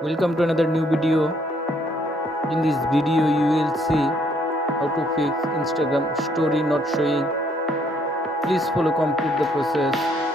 Welcome to another new video. In this video you will see how to fix Instagram story not showing. Please follow complete the process.